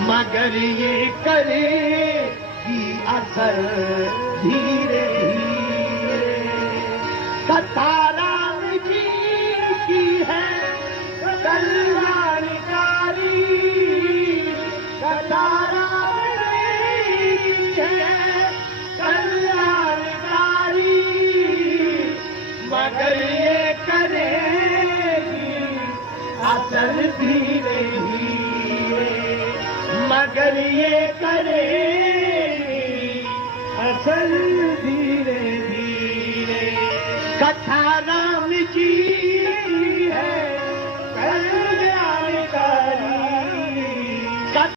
मगर ये करेगी असर धीरे धीरे। कथा राम जी की है कल्याणकारी, कथा राम जी की है कल्याणकारी, मगर ये करेगी असर धीरे धीरे, मगर ये करेगी असर धीरे धीरे। कथा राम जी